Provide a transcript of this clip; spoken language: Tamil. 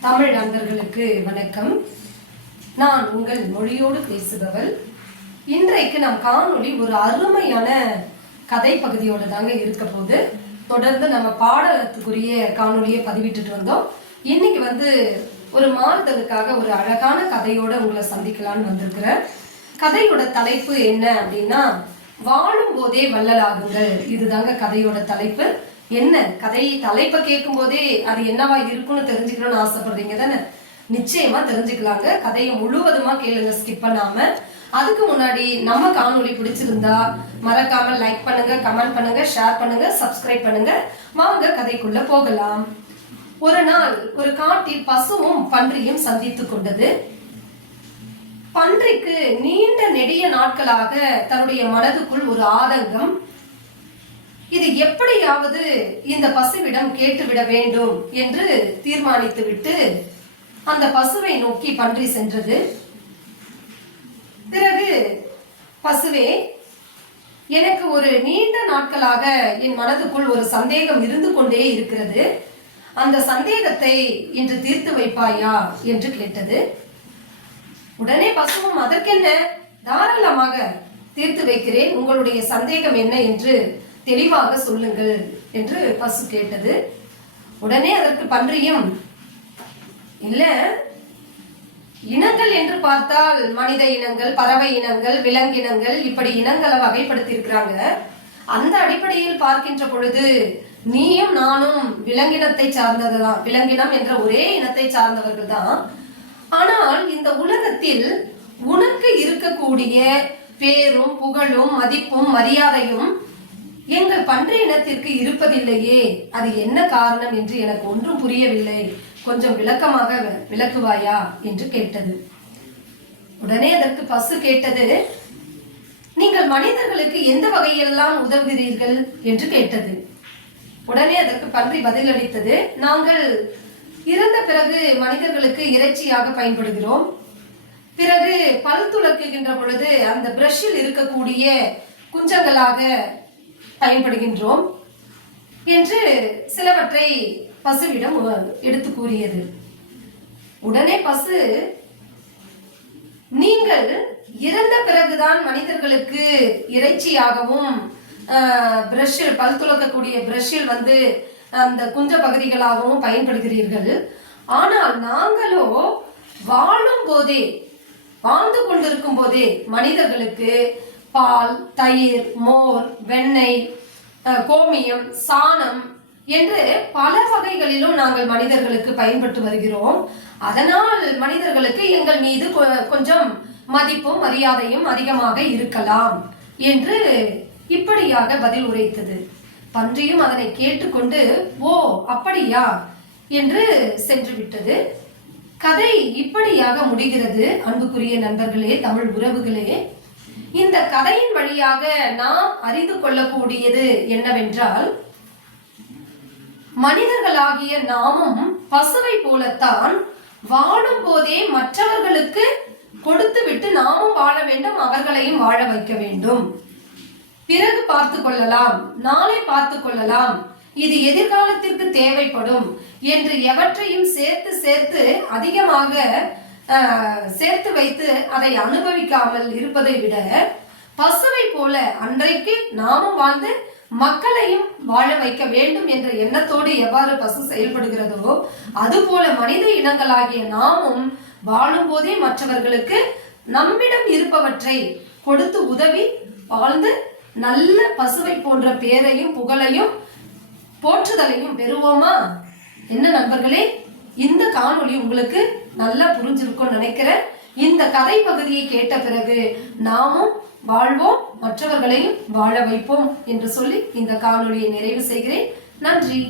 தமிழ் நண்பர்களுக்கு வணக்கம். நான் உங்கள் மொழியோடு பேசுபவள். இன்றைக்கு நம் காணொளி ஒரு அருமையான கதை பகுதியோட தாங்க இருக்க போது தொடர்ந்து நம்ம பாடத்துக்குரிய காணொலியை பதிவிட்டுட்டு வந்தோம். இன்னைக்கு வந்து ஒரு மாறுதலுக்காக ஒரு அழகான கதையோட உங்களை சந்திக்கலாம்னு வந்திருக்கிறேன். கதையோட தலைப்பு என்ன அப்படின்னா வாழும் போதே வள்ளலாகுங்கள். இதுதாங்க கதையோட தலைப்பு. என்ன? கதை தலைப்பை கேட்கும் போதே அது என்னவா இருக்கும்னு தெரிஞ்சுக்கணும்னு ஆசைப்படுறீங்க தானே? நிச்சயமா தெரிஞ்சுக்கலாங்க. கதையை முழுவதுமா கேளுங்க ஸ்கிப் பண்ணாம. அதுக்கு முன்னாடி நம்ம காணொலி பிடிச்சிருந்தா மறக்காம லைக் பண்ணுங்க கமெண்ட் பண்ணுங்க ஷேர் பண்ணுங்க சப்ஸ்கிரைப் பண்ணுங்க. வாங்க கதைக்குள்ள போகலாம். ஒரு நாள் ஒரு காட்டில் பசுவும் பன்றியும் சந்தித்துக் கொண்டது. பன்றிக்கு நீண்ட நெடிய நாட்களாக தன்னுடைய மனதுக்குள் ஒரு ஆதங்கம் இது எப்படியாவது இந்த பசுவிடம் கேட்டுவிட வேண்டும் என்று தீர்மானித்துவிட்டு அந்த பசுவை நோக்கி பன்றி சென்றது. பிறகு பசுவே எனக்கு ஒரு நீண்ட நாட்களாக என் மனதுக்குள் ஒரு சந்தேகம் இருந்து கொண்டே இருக்கிறது. அந்த சந்தேகத்தை இன்று தீர்த்து வைப்பாயா? என்று கேட்டது. உடனே பசுவும் அதற்கென்ன? தாராளமாக தீர்த்து வைக்கிறேன். உங்களுடைய சந்தேகம் என்ன? என்று தெளிவாக சொல்லுங்கள் என்று பசு கேட்டது. உடனே அதற்கு பன்றியும் இல்ல இனங்கள் என்று பார்த்தால் மனித இனங்கள் பறவை இனங்கள் விலங்கினங்கள் இப்படி இனங்களை வகைப்படுத்தியிருக்கிறாங்க. அந்த அடிப்படையில் பார்க்கின்ற பொழுது நீயும் நானும் விலங்கினத்தை சார்ந்ததுதான். விலங்கினம் என்ற ஒரே இனத்தை சார்ந்தவர்கள் தான். ஆனால் இந்த உலகத்தில் உனக்கு இருக்கக்கூடிய பேரும் புகழும் மதிப்பும் மரியாதையும் எங்கள் பன்றி இனத்திற்கு இருப்பதில்லையே. அது என்ன காரணம் என்று எனக்கு ஒன்றும் புரியவில்லை. கொஞ்சம் விளக்கமாக விளக்குவாயா? என்று கேட்டது. உடனே அதற்கு பசு கேட்டது நீங்கள் மனிதர்களுக்கு எந்த வகையெல்லாம் உதவுகிறீர்கள்? என்று கேட்டது. உடனே அதற்கு பன்றி பதிலளித்தது நாங்கள் இறந்த பிறகு மனிதர்களுக்கு இறைச்சியாக பயன்படுகிறோம். பிறகு பல் துலக்குகின்ற பொழுது அந்த பிரஷில் இருக்கக்கூடிய குஞ்சங்களாக பயன்படுகின்றோம் என்று சிலவற்றை பசுவிடம் எடுத்து கூறியது. உடனே பசு நீங்கள் இறந்த பிறகுதான் மனிதர்களுக்கு இறைச்சியாகவும் பிரஷில் பல் துலக்கக்கூடிய பிரஷில் வந்து அந்த குஞ்ச பகுதிகளாகவும் பயன்படுகிறீர்கள். ஆனால் நாங்களோ வாழும் போதே வாழ்ந்து கொண்டிருக்கும் போதே மனிதர்களுக்கு பால் தயிர் மோர் வெண்ணெய் கோமியம் சாணம் என்று பல வகைகளிலும் நாங்கள் மனிதர்களுக்கு பயன்பட்டு வருகிறோம். அதனால் மனிதர்களுக்கு எங்கள் மீது கொ- கொஞ்சம் மதிப்பும் மரியாதையும் அதிகமாக இருக்கலாம் என்று இப்படியாக பதில் உரைத்தது. பன்றியும் அதனை கேட்டுக்கொண்டு ஓ அப்படியா? என்று சென்று விட்டது கதை இப்படியாக முடிகிறது. அன்புக்குரிய நண்பர்களே தமிழ் உறவுகளே இந்த கதையின் வழியாக நாம் அறிந்து கொள்ளக்கூடியது என்னவென்றால் மனிதர்களாகிய நாமும் பசுவை போலத்தான் வாழும் போதே மற்றவர்களுக்கு கொடுத்து விட்டு நாமும் வாழ வேண்டும் அவர்களையும் வாழ வைக்க வேண்டும். பிறகு பார்த்து கொள்ளலாம் நாளை பார்த்து கொள்ளலாம். இது எதிர்காலத்திற்கு தேவைப்படும் என்று எவற்றையும் சேர்த்து சேர்த்து அதிகமாக சேர்த்து வைத்து அதை அனுபவிக்காமல் இருப்பதை விட பசுவை போல அன்றைக்கு நாமும் வாழ்ந்து மக்களையும் வாழ வைக்க வேண்டும் என்ற எண்ணத்தோடு எவ்வாறு பசு செயல்படுகிறதோ அதுபோல மனித இனங்களாகிய நாமும் வாழும்போதே மற்றவர்களுக்கு நம்மிடம் இருப்பவற்றை கொடுத்து உதவி வாழ்ந்து நல்ல பசுவை போன்ற பேரையும் புகழையும் போற்றுதலையும் பெறுவோமா? என்ன நண்பர்களே? இந்த காணொளி உங்களுக்கு நல்லா புரிஞ்சிருக்கும்னு நினைக்கிறேன். இந்த கதை பகுதியை கேட்ட பிறகு நாமும் வாழ்வோம் மற்றவர்களையும் வாழ வைப்போம் என்று சொல்லி இந்த காணொளியை நிறைவு செய்கிறேன். நன்றி.